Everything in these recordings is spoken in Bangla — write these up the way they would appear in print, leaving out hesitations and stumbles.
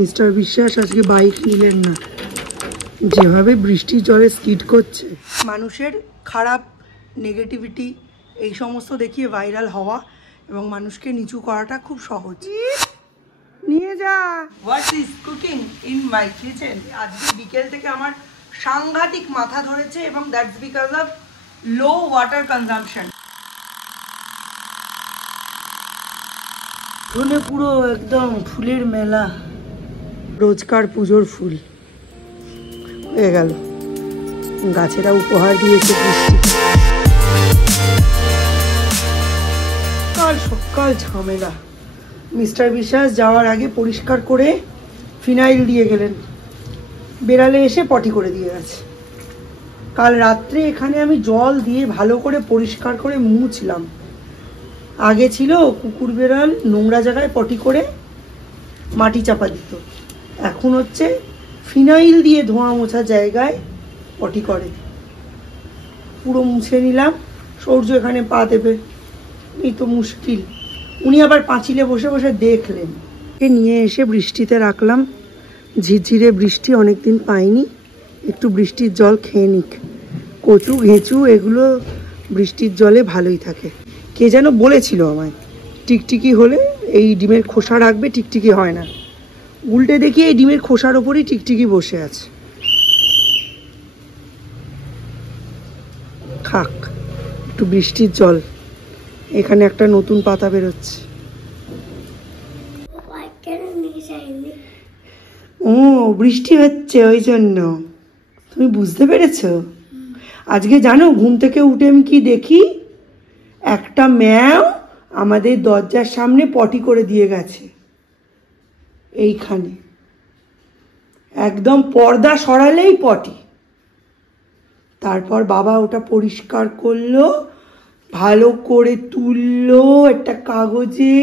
মিস্টার বিশ্বাস আজকে বাইক নিলেন না, যেভাবে বৃষ্টির জলে স্কিড করছে। মানুষের খারাপ নেগেটিভিটি এই সমস্ত দেখিয়ে ভাইরাল হওয়া এবং মানুষকে নিচু করাটা খুব সহজ। নিয়ে যা। What is cooking in my kitchen? আজকে বিকেল থেকে আমার সাংঘাতিক মাথা ধরেছে এবং that's because of low water consumption. ধনে পুরো একদম ফুলের মেলা, রোজকার পুজোর ফুল হয়ে গেল। গাছেরা উপহার দিয়েছে বৃষ্টি। সকাল সকাল ঝামেলা। মিস্টার বিশ্বাস যাওয়ার আগে পরিষ্কার করে ফিনাইল দিয়ে গেলেন, বেড়ালে এসে পটি করে দিয়ে গেছে। কাল রাত্রে এখানে আমি জল দিয়ে ভালো করে পরিষ্কার করে মুছলাম। আগে ছিল কুকুর বেড়াল নোংরা জায়গায় পটি করে মাটি চাপা দিত, এখন হচ্ছে ফিনাইল দিয়ে ধোঁয়া মোছা জায়গায় পটি করে। পুরো মুছে নিলাম। সূর্য এখানে পা দেবে, এই তো মুশকিল। উনি আবার পাঁচিলে বসে বসে দেখলেন। নিয়ে এসে বৃষ্টিতে রাখলাম। ঝিরঝিরে বৃষ্টি, অনেকদিন পাইনি, একটু বৃষ্টির জল খেয়ে নিক। কচু ঘেঁচু এগুলো বৃষ্টির জলে ভালোই থাকে। কে যেন বলেছিল আমায় টিকটিকি হলে এই ডিমের খোসা রাখবে, টিকটিকি হয় না। উল্টে দেখি এই ডিমের খোসার ওপরই টিকটিকি বসে আছে। খাক একটু বৃষ্টির জল। এখানে একটা নতুন পাতা বেরোচ্ছে। ও বৃষ্টি হচ্ছে ওই জন্য। তুমি বুঝতে পেরেছো? আজকে জানো ঘুম থেকে উঠে আমি কি দেখি? একটা ম্যাও আমাদের দরজার সামনে পটি করে দিয়ে গেছে। এইখানে একদম পর্দা সরালেই পটি। তারপর বাবা ওটা পরিষ্কার করলো, ভালো করে তুললো একটা কাগজে,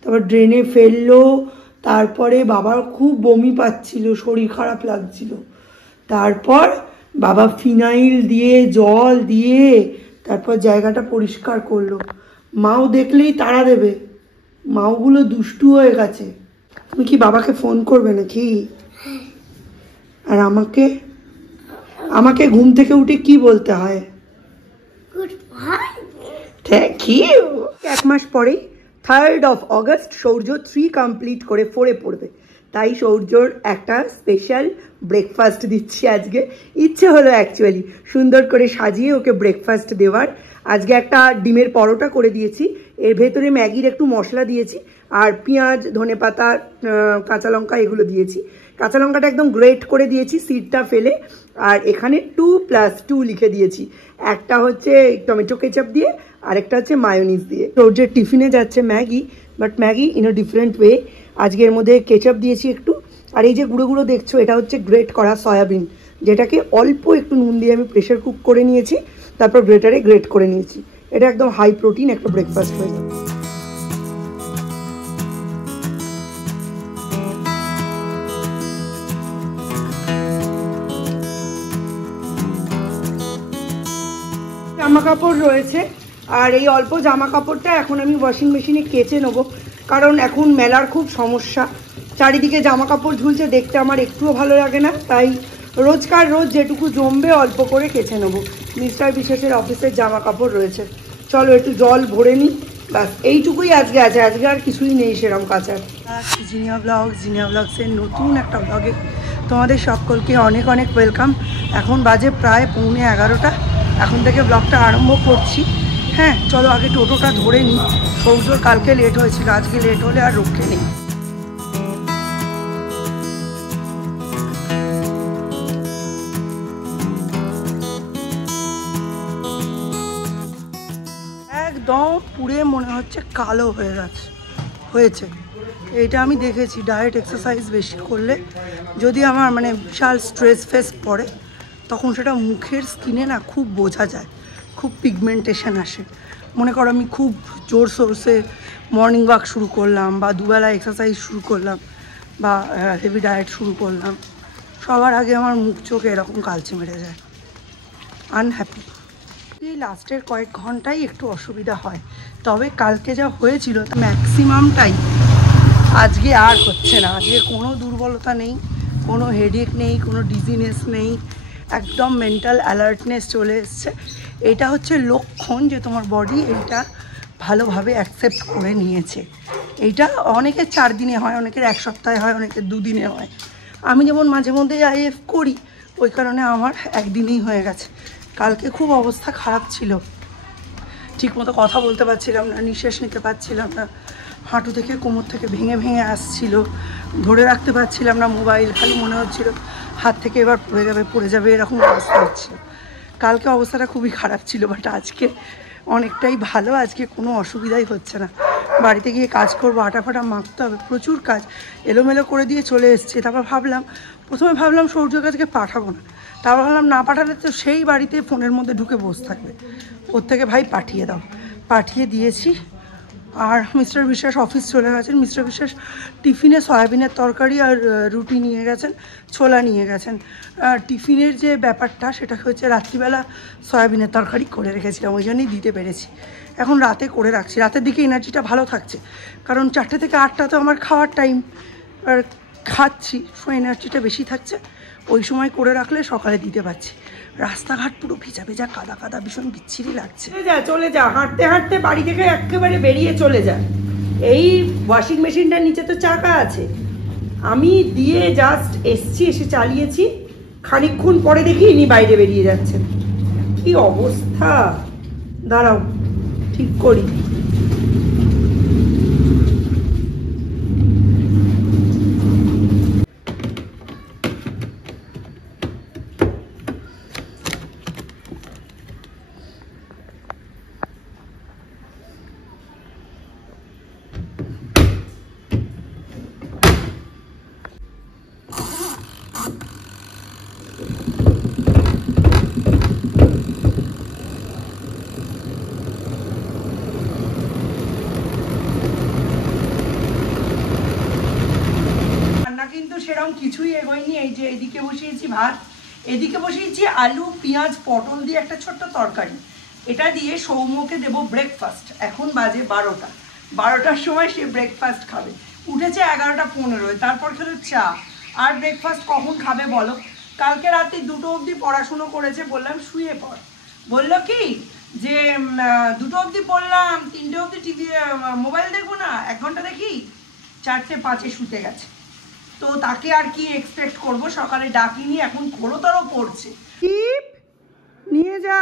তারপর ড্রেনে ফেললো। তারপরে বাবার খুব বমি পাচ্ছিল, শরীর খারাপ লাগছিল। তারপর বাবা ফিনাইল দিয়ে জল দিয়ে তারপর জায়গাটা পরিষ্কার করলো। মাও দেখলেই তাড়া দেবে, মাওগুলো দুষ্টু হয়ে গেছে। তুমি কি বাবাকে ফোন করবে নাকি? আর আমাকে আমাকে ঘুম থেকে উঠে কি বলতে হয়? Thank you. 1 মাস পরেই 3rd of August Shaurya 3 complete করে 4-এ পড়বে। তাই সৌর্যর একটা স্পেশাল ব্রেকফাস্ট দিচ্ছি আজকে। ইচ্ছে হলো অ্যাকচুয়ালি সুন্দর করে সাজিয়ে ওকে ব্রেকফাস্ট দেওয়ার। আজকে একটা ডিমের পরোটা করে দিয়েছি, এর ভেতরে ম্যাগির একটু মশলা দিয়েছি আর পেঁয়াজ ধনেপাতা কাঁচা লঙ্কা এগুলো দিয়েছি। কাঁচা লঙ্কাটা একদম গ্রেট করে দিয়েছি, সিডটা ফেলে। আর এখানে 2+2 লিখে দিয়েছি। একটা হচ্ছে টমেটো কেচাপ দিয়ে আর একটা হচ্ছে মায়োনিজ দিয়ে। সৌর্যের টিফিনে যাচ্ছে Maggi, but Maggi in a different way. আজকে এর মধ্যে কেচাপ দিয়েছি একটু, আর এই যে গুঁড়ো গুঁড়ো দেখছো এটা হচ্ছে গ্রেট করা সয়াবিন, যেটাকে অল্প একটু নুন দিয়ে আমি প্রেশার কুক করে নিয়েছি, তারপর গ্রেটারে গ্রেট করে নিয়েছি। এটা একদম হাই প্রোটিন একটা ব্রেকফাস্ট হয়ে যাবে। জামা কাপড় রয়েছে, আর এই অল্প জামা কাপড়টা এখন আমি ওয়াশিং মেশিনে কেচে নেবো, কারণ এখন মেলার খুব সমস্যা। চারিদিকে জামা কাপড় ঝুলছে, দেখতে আমার একটুও ভালো লাগে না। তাই রোজকার রোজ যেটুকু জমবে অল্প করে কেচে নেবো। মিস্টার বিশ্বাসের অফিসের জামা কাপড় রয়েছে, চলো একটু জল ভরে নিই। ব্যাস এইটুকুই আজকে আছে, আজকে আর কিছুই নেই সেরকম কাচার। জিনিয়া ব্লগসের নতুন একটা ব্লগে তোমাদের সকলকে অনেক অনেক ওয়েলকাম। এখন বাজে প্রায় 11:15। এখন থেকে ব্লগটা আরম্ভ করছি। হ্যাঁ চলো আগে টোটোটা ধরে নিই। সৌর্যর কালকে লেট হয়েছিল, আজকে লেট হলে আর রক্ষে নেই। একদম পুড়ে মনে হচ্ছে কালো হয়েছে। এইটা আমি দেখেছি ডায়েট এক্সারসাইজ বেশি করলে যদি আমার বিশাল স্ট্রেস ফেস পড়ে, তখন সেটা মুখের স্কিনে না খুব বোঝা যায়, খুব পিগমেন্টেশন আসে। মনে করো আমি খুব জোর সোর্সে মর্নিং ওয়াক শুরু করলাম, বা দুবেলা এক্সারসাইজ শুরু করলাম, বা হেভি ডায়েট শুরু করলাম, সবার আগে আমার মুখ চোখ এরকম কালচে মেরে যায়, আনহ্যাপি। এই লাস্টের কয়েক ঘন্টায় একটু অসুবিধা হয়, তবে কালকে যা হয়েছিল ম্যাক্সিমামটাই আজকে আর হচ্ছে না, আজকে কোনো দুর্বলতা নেই, কোনো হেডেক নেই, কোনো ডিজিনেস নেই, একদম মেন্টাল অ্যালার্টনেস চলে এসছে। এটা হচ্ছে লক্ষণ যে তোমার বডি এইটা ভালোভাবে অ্যাকসেপ্ট করে নিয়েছে। এইটা অনেকের 4 দিনে হয়, অনেকের 1 সপ্তাহে হয়, অনেকের 2 দিনে হয়। আমি যেমন মাঝে মধ্যে আইএফ করি, ওই কারণে আমার 1 দিনেই হয়ে গেছে। কালকে খুব অবস্থা খারাপ ছিল, ঠিকমতো কথা বলতে পারছিলাম না, নিঃশ্বাস নিতে পারছিলাম না, হাঁটু থেকে কোমর থেকে ভেঙে ভেঙে আসছিল, ধরে রাখতে পারছিলাম না মোবাইল, খালি মনে হচ্ছিল হাত থেকে এবার পড়ে যাবে এরকম অবস্থা হচ্ছিল। কালকে অবস্থাটা খুবই খারাপ ছিল, বাট আজকে অনেকটাই ভালো, আজকে কোনো অসুবিধাই হচ্ছে না। বাড়িতে গিয়ে কাজ করবো, আটা ফাটা মাখতে হবে, প্রচুর কাজ এলোমেলো করে দিয়ে চলে এসছে। তারপর প্রথমে ভাবলাম সূর্য কাজকে পাঠাবো না, তারপর ভাবলাম না পাঠালে তো সেই বাড়িতে ফোনের মধ্যে ঢুকে বসে থাকবে, ওর থেকে ভাই পাঠিয়ে দাও। পাঠিয়ে দিয়েছি। আর মিস্টার বিশ্বাস অফিস চলে গেছেন। মিস্টার বিশ্বাস টিফিনে সয়াবিনের তরকারি আর রুটি নিয়ে গেছেন, ছোলা নিয়ে গেছেন। টিফিনের যে ব্যাপারটা সেটা হচ্ছে রাত্রিবেলা সয়াবিনের তরকারি করে রেখেছিলাম, ওই জন্যই দিতে পেরেছি। এখন রাতে করে রাখছি, রাতের দিকে এনার্জিটা ভালো থাকছে, কারণ 4টে থেকে 8টা তো আমার খাওয়ার টাইম, আর খাচ্ছি, সো এনার্জিটা বেশি থাকছে। ওই সময় করে রাখলে সকালে দিতে পারছি। রাস্তাঘাট পুরো ভেজা ভেজা কাদা কাদা, ভীষণ বিচ্ছিরি লাগছে। চলে যা হাঁটতে হাঁটতে বাড়ি থেকে একেবারে বেরিয়ে চলে যা। এই ওয়াশিং মেশিনটার নিচে তো চাকা আছে, আমি দিয়ে জাস্ট এসছি, এসে চালিয়েছি, খানিকক্ষণ পরে দেখি ইনি বাইরে বেরিয়ে যাচ্ছেন। কি অবস্থা, দাঁড়াও ঠিক করি। সেরকম কিছুই এগোয়নি। এই যে এদিকে বসিয়েছি ভাত, এদিকে বসিয়েছি আলু পেঁয়াজ পটল দিয়ে একটা ছোট্ট তরকারি। এটা দিয়ে সৌম্যকে দেব ব্রেকফাস্ট। এখন বাজে 12টার সময় সে ব্রেকফাস্ট খাবে। উঠেছে 11:15, তারপর খেলো চা। আর ব্রেকফাস্ট কখন খাবে বলো? কালকে রাতে 2টো অবধি পড়াশুনো করেছে, বললাম শুয়ে পড়, বললো কি যে 2টো অবধি পড়লাম, 3টে অবধি টিভি মোবাইল দেখবো না, 1 ঘন্টা দেখি। 4:05 শুতে গেছে। তো তাকে আর কি এক্সপেক্ট করব, সকালে ডাকিনি, এখন ঘোরতরও পড়ছে। নিয়ে যা,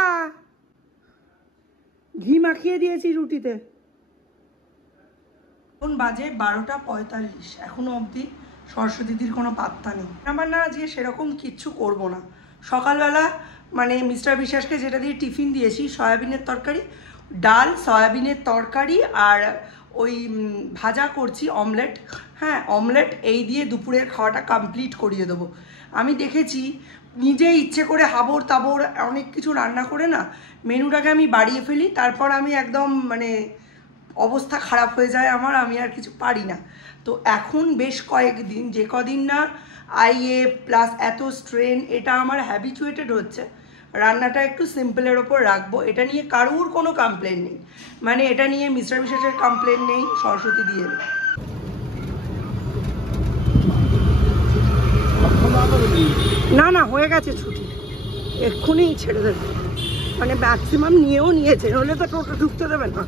ঘি মাখিয়ে দিয়েছি রুটিতে। এখন বাজে 12:45, এখনো অবধি সরস্বতীদির কোনো পাত্তা নেই। আমার না আজকে সেরকম কিচ্ছু করব না। সকালবেলা মানে মিস্টার বিশ্বাসকে যেটা দিয়ে টিফিন দিয়েছি, সয়াবিনের তরকারি, ডাল, সয়াবিনের তরকারি আর ওই ভাজা করছি অমলেট। হ্যাঁ অমলেট, এই দিয়ে দুপুরের খাওয়াটা কমপ্লিট করিয়ে দেবো। আমি দেখেছি নিজে ইচ্ছে করে হাবড় তাবড় অনেক কিছু রান্না করে না মেনুটাকে আমি বাড়িয়ে ফেলি, তারপর আমি একদম মানে অবস্থা খারাপ হয়ে যায় আমার, আমি আর কিছু পারি না। তো এখন বেশ কয়েকদিন, যে কদিন না আইএফ প্লাস এত স্ট্রেন, এটা আমার হ্যাবিচুয়েটেড হচ্ছে রান্নাটা একটু সিম্পলের ওপর রাখবো। এটা নিয়ে কারুর কোনো কমপ্লেন নেই, মানে এটা নিয়ে মিস্টার বিশ্বাসের কমপ্লেন নেই, সরস্বতী দিয়ে না না হয়ে গেছে ছুটি, এক্ষুনি ছেড়ে দেবে, মানে ম্যাক্সিমাম নিয়েও নিয়েছে, নইলে তো টোটো ঢুকতে দেবে না।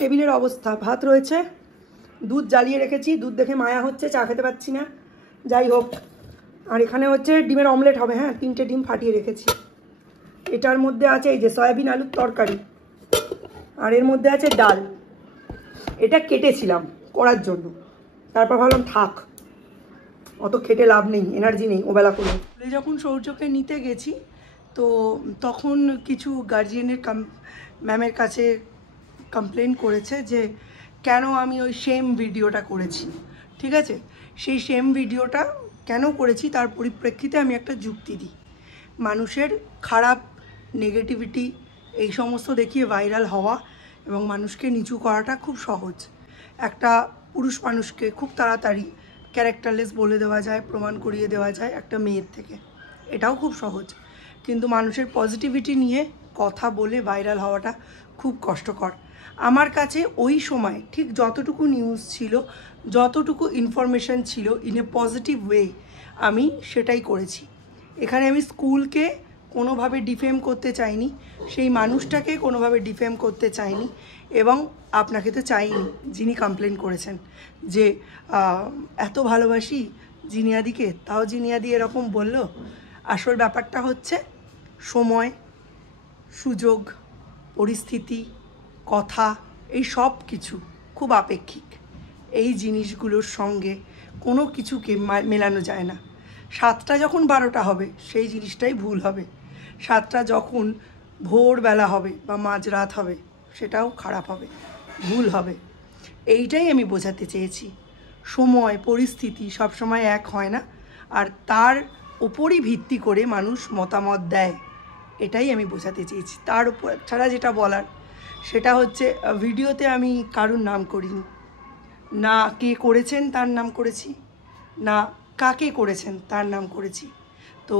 টেবিলের অবস্থা, ভাত রয়েছে, দুধ জ্বালিয়ে রেখেছি, দুধ দেখে মায়া হচ্ছে, চা খেতে পাচ্ছি না, যাই হোক। আর এখানে হচ্ছে ডিমের অমলেট হবে, হ্যাঁ 3টে ডিম ফাটিয়ে রেখেছি। এটার মধ্যে আছে এই যে সয়াবিন আলুর তরকারি, আর এর মধ্যে আছে ডাল। এটা কেটেছিলাম করার জন্য, তারপর ভাবলাম থাক, অত খেটে লাভ নেই, এনার্জি নেই ওবেলা করে। যখন সৌর্যকে নিতে গেছি তো তখন কিছু গার্জিয়ানের ম্যামের কাছে কমপ্লেন করেছে যে কেন আমি ওই সেম ভিডিওটা করেছি। ঠিক আছে, সেই সেম ভিডিওটা কেন করেছি তার পরিপ্রেক্ষিতে আমি একটা যুক্তি দিই। মানুষের খারাপ নেগেটিভিটি এই সমস্ত দেখিয়ে ভাইরাল হওয়া এবং মানুষকে নিচু করাটা খুব সহজ। একটা পুরুষ মানুষকে খুব তাড়াতাড়ি ক্যারেক্টারলেস বলে দেওয়া যায়, প্রমাণ করিয়ে দেওয়া যায় একটা মেয়ের থেকে, এটাও খুব সহজ। কিন্তু মানুষের পজিটিভিটি নিয়ে কথা বলে ভাইরাল হওয়াটা খুব কষ্টকর। আমার কাছে ওই সময় ঠিক যতটুকু নিউজ ছিল, যতটুকু ইনফরমেশান ছিল ইন এ পজিটিভ ওয়ে, আমি সেটাই করেছি। এখানে আমি স্কুলকে কোনোভাবে ডিফেম করতে চাইনি, সেই মানুষটাকে কোনোভাবে ডিফেম করতে চাইনি, এবং আপনাকে তো চাইনি যিনি কমপ্লেন করেছেন যে এত ভালোবাসি জিনিয়াদিকে, তাও জিনিয়াদি এরকম বলল। আসল ব্যাপারটা হচ্ছে সময়, সুযোগ, পরিস্থিতি, কথা, এই সব কিছু খুব আপেক্ষিক। এই জিনিসগুলোর সঙ্গে কোনো কিছুকে মেলানো যায় না। 7টা যখন 12টা হবে সেই জিনিসটাই ভুল হবে, 7টা যখন ভোরবেলা হবে বা মাঝরাত হবে সেটাও খারাপ হবে, ভুল হবে। এইটাই আমি বোঝাতে চেয়েছি। সময়, পরিস্থিতি সবসময় এক হয় না, আর তার ওপরই ভিত্তি করে মানুষ মতামত দেয়, এটাই আমি বোঝাতে চেয়েছি। তার উপর ছাড়া যেটা বলার সেটা হচ্ছে, ভিডিওতে আমি কারুর নাম করিনি, না কে করেছেন তার নাম করেছি, না কাকে করেছেন তার নাম করেছি। তো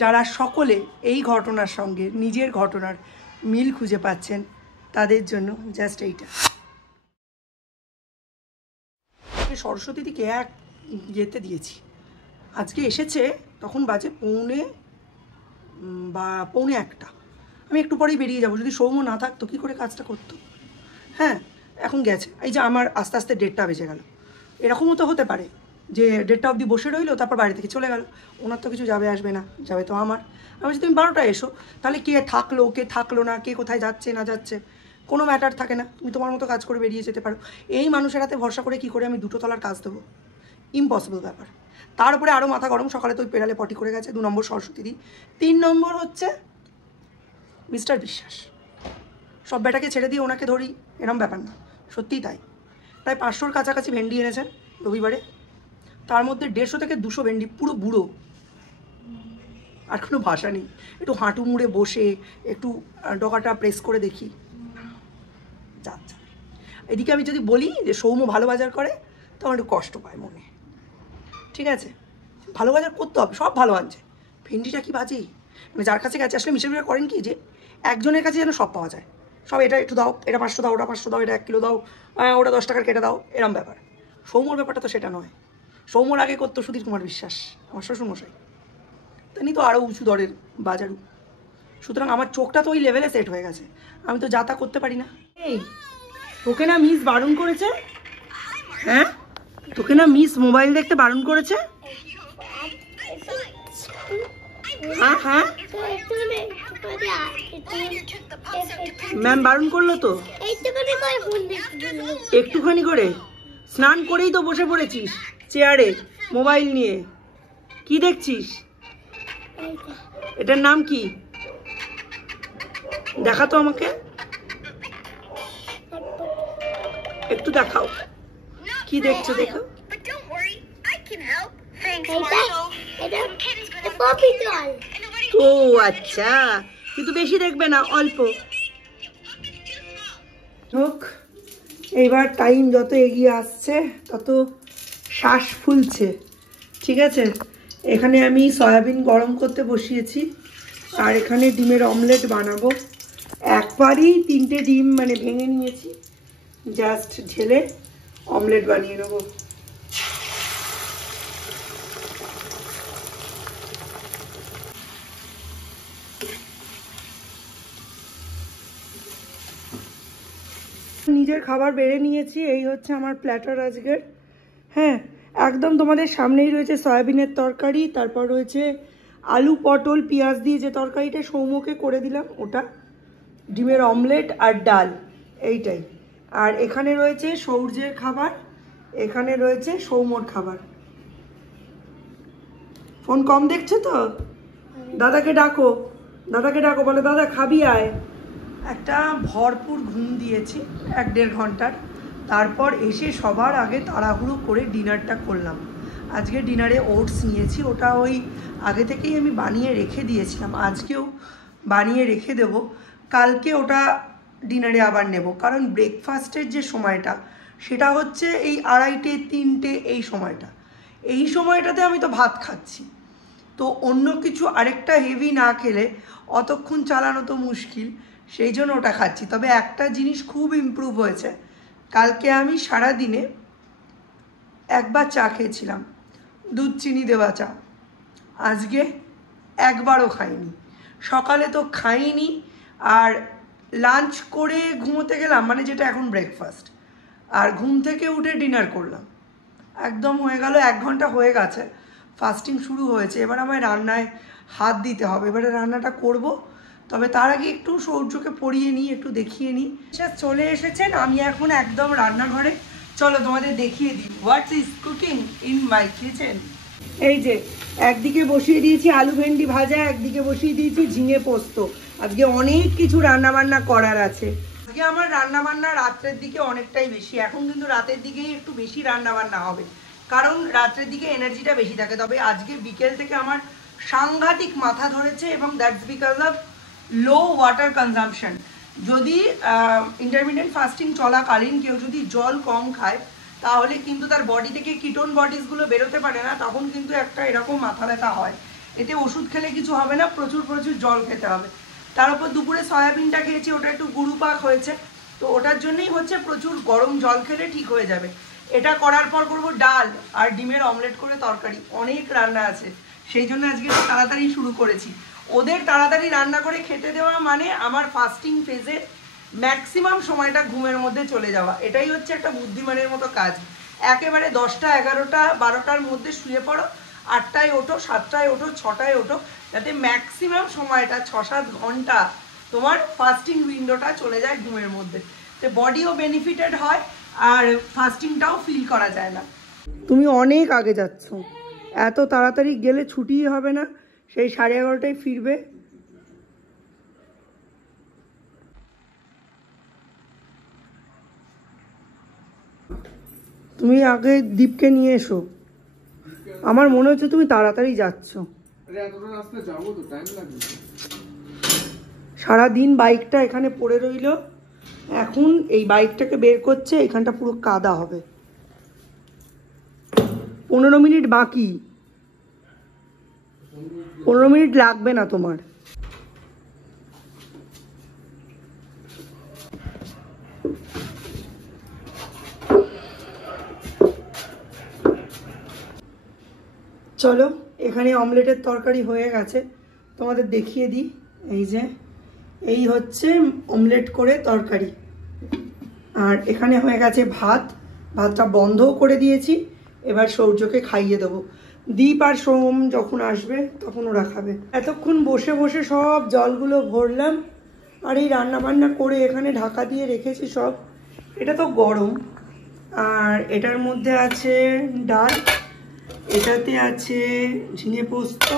যারা সকলে এই ঘটনার সঙ্গে নিজের ঘটনার মিল খুঁজে পাচ্ছেন তাদের জন্য জাস্ট এইটা। সরস্বতী দিকে এক যেতে দিয়েছি, আজকে এসেছে তখন বাজে পৌনে 1টা। আমি একটু পরেই বেরিয়ে যাবো, যদি সৌম্য না থাকতো কী করে কাজটা করতো। হ্যাঁ, এখন গেছে। এই যে আমার আস্তে আস্তে 1:30 বেজে গেল, এরকমও তো হতে পারে যে 1:30 অবধি বসে রইলো, তারপর বাড়ি থেকে চলে গেল, ওনার তো কিছু যাবে আসবে না, যাবে তো আমার। আমি বলছি তুমি 12টায় এসো, তাহলে কে থাকলো না, কে কোথায় যাচ্ছে না যাচ্ছে কোনো ম্যাটার থাকে না, তুমি তোমার মতো কাজ করে বেরিয়ে যেতে পারো। এই মানুষের হাতে ভরসা করে কী করে আমি 2 তলার কাজ দেবো? ইম্পসিবল ব্যাপার। তার উপরে আরও মাথা গরম, সকালে তো ওই পেরালে পটি করে গেছে, 2 নম্বর সরস্বতী দি, 3 নম্বর হচ্ছে মিস্টার বিশ্বাস। সব বেটাকে ছেড়ে দিয়ে ওনাকে ধরি এরম ব্যাপার না, সত্যিই তাই। প্রায় 500-র কাছাকাছি ভেন্ডি এনেছেন রবিবারে, তার মধ্যে 150 থেকে 200 ভেন্ডি পুরো বুড়ো, আর কোনো ভাষা নেই। একটু হাঁটু মুড়ে বসে একটু ডগাটা প্রেস করে দেখি, যাচ্ছে। এদিকে আমি যদি বলি যে সৌম্য ভালো বাজার করে, তখন একটু কষ্ট পায় মনে। ঠিক আছে, ভালো বাজার করতে হবে, সব ভালো আনছে, ভেন্ডিটা কি বাজে। মানে যার কাছে গেছে আসলে মিশে করেন কি, যে একজনের কাছে যেন সব পাওয়া যায়, সব এটা একটু দাও, এটা 500 দাও, ওটা 500 দাও, এটা 1 কিলো দাও, ওটা 10 টাকার কেটে দাও, এরম ব্যাপার। সৌম্যর ব্যাপারটা তো সেটা নয়। সৌম্যর আগে করতো সুধীর কুমার বিশ্বাস, আমার শ্বশুরমশাই, তিনি তো আরও উঁচু দরের বাজারু। সুতরাং আমার চোখটা তো ওই লেভেলে সেট হয়ে গেছে, আমি তো যা তা করতে পারি না। এই তোকে না মিস বারণ করেছে? হ্যাঁ, তোকে না মিস মোবাইল দেখতে বারণ করেছে? হ্যাঁ হ্যাঁ, ম্যাম বারণ করলো তো, একটুখানি করে। স্নান করেই তো বসে পড়েছিস চেয়ারে মোবাইল নিয়ে, কি দেখছিস? এটার নাম কি দেখাতো আমাকে, একটু দেখাও কি দেখছো, দেখো। ও আচ্ছা, কিন্তু বেশি দেখবে না, অল্প হোক। এইবার টাইম যত এগিয়ে আসছে তত শ্বাস ফুলছে। ঠিক আছে, এখানে আমি সয়াবিন গরম করতে বসিয়েছি, আর এখানে ডিমের অমলেট বানাবো। একবারই 3টে ডিম মানে ভেঙে নিয়েছি, জাস্ট ঢেলে অমলেট বানিয়ে নেবো। নিজের খাবার বেড়ে নিয়েছি, এই হচ্ছে আমার প্ল্যাটার আজকের। হ্যাঁ, একদম তোমাদের সামনেই রয়েছে সয়াবিনের তরকারি, তারপর রয়েছে আলু পটল পেঁয়াজ দিয়ে যে তরকারিটা সৌম্যকে করে দিলাম ওটা, ডিমের অমলেট আর ডাল, এইটাই। আর এখানে রয়েছে সৌর্যের খাবার, এখানে রয়েছে সৌম্যর খাবার। ফোন কম দেখছো তো? দাদাকে ডাকো, দাদাকে ডাকো, বলে দাদা খাবি আয়। একটা ভরপুর ঘুম দিয়েছি 1-1.5 ঘন্টার, তারপর এসে সবার আগে তাড়াহুড়ো করে ডিনারটা করলাম। আজকে ডিনারে ওটস নিয়েছি, ওটা ওই আগে থেকেই আমি বানিয়ে রেখে দিয়েছিলাম, আজকেও বানিয়ে রেখে দেব, কালকে ওটা ডিনারে আবার নেব। কারণ ব্রেকফাস্টের যে সময়টা সেটা হচ্ছে এই 2:30 3টে এই সময়টাতে আমি তো ভাত খাচ্ছি, তো অন্য কিছু আরেকটা হেভি না খেলে অতক্ষণ চালানো তো মুশকিল, সেই জন্য ওটা খাচ্ছি। তবে একটা জিনিস খুব ইমপ্রুভ হয়েছে, কালকে আমি সারাদিনে একবার চা খেয়েছিলাম, দুধ চিনি দেওয়া চা, আজকে একবারও খাইনি। সকালে তো খাইনি, আর লাঞ্চ করে ঘুমোতে গেলাম, মানে যেটা এখন ব্রেকফাস্ট, আর ঘুম থেকে উঠে ডিনার করলাম। একদম হয়ে গেল, 1 ঘন্টা হয়ে গেছে ফাস্টিং শুরু হয়েছে। এবার আমায় রান্নায় হাত দিতে হবে, এবারে রান্নাটা করব। তবে তার আগে একটু সূর্যকে পড়িয়ে নিই, একটু দেখিয়ে নিই। চলে এসেছেন, আমি এখন একদম রান্নাঘরে। চলো তোমাদের দেখিয়ে দিই what is cooking in my kitchen. এই যে একদিকে বসিয়ে দিয়েছি আলু ভেন্ডি ভাজা, একদিকে বসিয়ে দিয়েছি ঝিঙে পোস্ত। আজকে অনেক কিছু রান্নাবান্না করার আছে। আজকে আমার রান্নাবান্না রাত্রের দিকে অনেকটাই বেশি, এখন কিন্তু রাতের দিকেই একটু বেশি রান্নাবান্না হবে, কারণ রাত্রের দিকে এনার্জিটা বেশি থাকে। তবে আজকে বিকেল থেকে আমার সাংঘাতিক মাথা ধরেছে, এবং that's because of low water consumption. যদি ইন্টারমিডিয়েন্ট ফাস্টিং চলাকালীন কেউ যদি জল কম খায়, তাহলে কিন্তু তার বডি থেকে কিটোন বডিসগুলো বেরোতে পারে না, তখন কিন্তু একটা এরকম মাথা ব্যথা হয়। এতে ওষুধ খেলে কিছু হবে না, প্রচুর প্রচুর জল খেতে হবে। তার উপর দুপুরে সয়াবিনটা খেয়েছি, ওটা একটু গুরুপাক হয়েছে, তো ওটার জন্যই হচ্ছে প্রচুর গরম জল খেলে ঠিক হয়ে যাবে। এটা করার পর করব ডাল আর ডিমের অমলেট করে তরকারি, অনেক রান্না আছে, সেই জন্য আজকে তাড়াতাড়ি শুরু করেছি। ওদের তাড়াতাড়ি রান্না করে খেতে দেওয়া মানে আমার ফাস্টিং ফেজে ম্যাক্সিমাম সময়টা ঘুমের মধ্যে চলে যাওয়া। এটাই হচ্ছে একটা বুদ্ধিমানের মতো কাজ। একেবারে 10টা 11টা 12টার মধ্যে শুয়ে পড়ো, 8টায় ওঠো, 7টায় ওঠো, 6টায় ওঠো, যাতে ম্যাক্সিমাম সময়টা 6-7 ঘন্টা তোমার ফাস্টিং উইন্ডোটা চলে যায় ঘুমের মধ্যে। তো বডিও বেনিফিটেড হয়, আর ফাস্টিংটাও ফিল করা যায় না। তুমি অনেক আগে যাচ্ছ, এত তাড়াতাড়ি গেলে ছুটিই হবে না, সেই 11:30টায় ফিরবে। তুমি আগে দীপকে নিয়ে এসো, আমার মনে হচ্ছে তুমি তাড়াতাড়ি যাচ্ছ। সারাদিন বাইকটা এখানে পড়ে রইল, এখন এই বাইকটাকে বের করছে, এখানটা পুরো কাদা হবে। 15 মিনিট বাকি, 15 মিনিট লাগবে না তোমার। চলো, এখানে অমলেটের তরকারি হয়ে গেছে, তোমাদের দেখিয়ে দিই। এই যে এই হচ্ছে অমলেট করে তরকারি, আর এখানে হয়ে গেছে ভাত, ভাতটা বন্ধও করে দিয়েছি। এবার সূর্যকে খাইয়ে দেবো, দীপ আর সোম যখন আসবে তখন ওরা খাবে। এতক্ষণ বসে বসে সব জলগুলো ভরলাম, আর এই রান্না বান্না করে এখানে ঢাকা দিয়ে রেখেছি সব। এটা তো গরম, আর এটার মধ্যে আছে ডাল, এটাতে আছে ঝিঙে পোস্ত,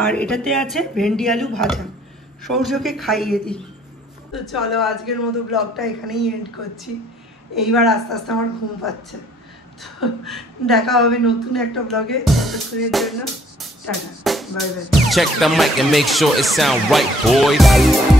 আর এটাতে আছে ভেন্ডি আলু ভাজা। সূর্যকে খাইয়ে দিই। তো চলো, আজকের মতো ব্লগটা এখানেই এন্ড করছি। এইবার আস্তে আস্তে আমার ঘুম পাচ্ছে, তো দেখা হবে নতুন একটা ব্লগে। ততক্ষণের জন্য tata, bye bye. Check the mic and make sure it sound right, boys.